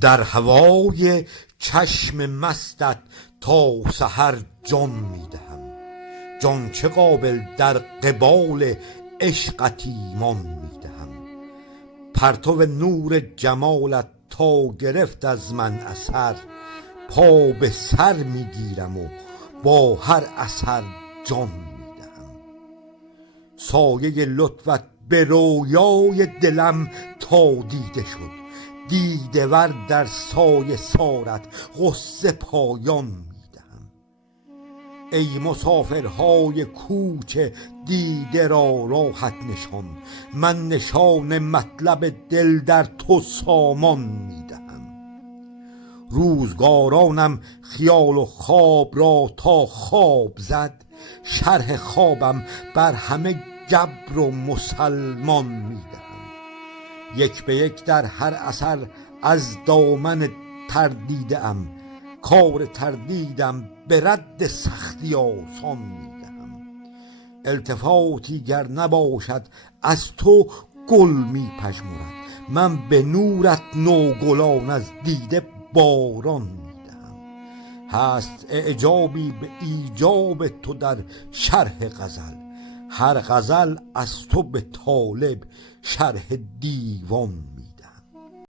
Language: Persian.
در هوای چشم مستت تا سحر جان میدهم. جان چه قابل در قبال عشقت ایمان میدهم. پرتو نور جمالت تا گرفت از من اثر، پا به سر میگیرم و با هر اثر جان میدهم. سایه لطفت به رویای دلم تا دیده شد، دیده ور در سایه سارت غصه پایان میدهم. ای مسافرهای کوچ دیده را راحت نشان، من نشان مطلب دل در تو سامان میدهم. روزگارانم خیال و خواب را تا خواب زد، شرح خوابم بر همه جبر و مسلمان میدهم. یک به یک در هر اثر از دامن تردیده ام، کار تردیدم به رد سختی آسان میدهم. التفاتی گر نباشد از تو گل میپژمرد، من به نورت نوگلان از دیده باران میدهم. هست اعجابی به ایجاب تو در شرح غزل، هر غزل از تو به طالب شرح دیوان میدهم.